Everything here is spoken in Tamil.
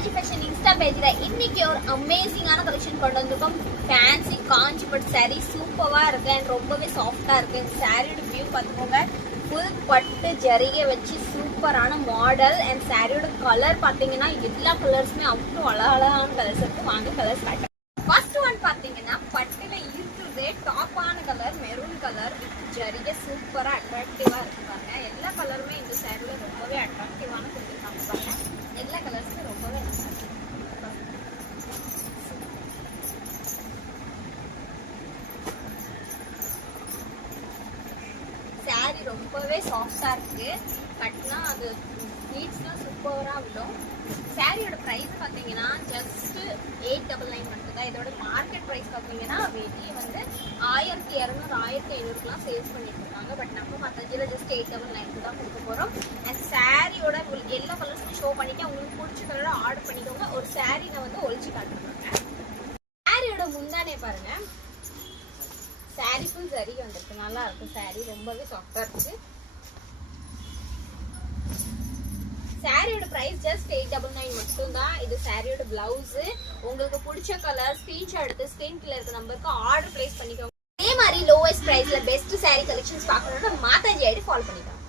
மாதாஜி ஃபேஷன் இன்ஸ்டா பேஜ்ல இன்னைக்கு ஒரு அமேசிங்கான கலெக்ஷன் கொண்டு வந்திருக்கோம். ஃபேன்சி காஞ்சிபட் saree சூப்பரா இருக்கு அண்ட் ரொம்பவே சாஃப்டா இருக்கு. இந்த சாரியோட வியூ பார்த்துக்கோங்க. ஃபுல் பட்டு ஜரிகை வச்சு சூப்பரான மாடல் அண்ட் சாரியோட கலர் பார்த்தீங்கன்னா எல்லா கலர்ஸுமே அவ்வளோ அழகான கலர்ஸ் இருக்கு. வாங்க கலர்ஸ் காட்டுறேன். ஃபர்ஸ்ட் ஒன் பார்த்தீங்கன்னா பட்டுல இருக்கிறதே டாப்பான கலர் மெரூன் கலர் வித் ஜரிகை சூப்பரா அட்ராக்டிவா இருக்கு பாருங்க. எல்லா கலருமே இந்த சாரியில ரொம்பவே அட்ராக்டிவான கொடுத்துருக்காங்க பாருங்க. எல்லா கலர்ஸுமே ரொம்பவே சாரி ரொம்பவே சாஃப்டா இருக்கு. கட்டினா அது ப்ளீட்ஸ்லாம் சூப்பரா விடும். சாரியோட ப்ரைஸ் பார்த்தீங்கன்னா ஜஸ்ட் 899 மட்டும் தான். இதோட மார்க்கெட் ப்ரைஸ் பார்த்தீங்கன்னா வெளியே வந்து 1200 1500க்குலாம் சேல்ஸ் பண்ணிட்டு இருக்காங்க. பட் நம்ம மாதாஜியில் ஜஸ்ட் 899 தான் கொடுக்க போகிறோம். அண்ட் சாரியோட உங்களுக்கு எல்லா கலர்ஸும் ஷோ பண்ணிக்க உங்களுக்கு பிடிச்ச கலரை ஆர்டர் பண்ணிக்கோங்க. ஒரு சாரி நான் வந்து ஒழிச்சு காட்டுறேன். சாரியோட முந்தானே பாருங்க. சாரி ஃபுல் ஜரிகை வந்திருக்கு. நல்லா இருக்கும். சாரி ரொம்பவே சாஃப்டா இருக்கு. சாரியோட பிரைஸ் ஜஸ்ட் 899 மட்டும் தான். இது சாரியோட பிளவுஸ். உங்களுக்கு பிடிச்ச கலர் ஸ்கிரீன்ஷாட் எடுத்து ஸ்கிரீன்ல இருக்க நம்பருக்கு ஆர்டர் பிளேஸ் பண்ணிக்கோங்க. அதே மாதிரி லோவஸ்ட் பிரைஸ்ல பெஸ்ட் சாரி கலெக்ஷன்ஸ் பார்க்கணும்னா மாதாஜி ஐடி ஃபாலோ பண்ணிக்கோங்க.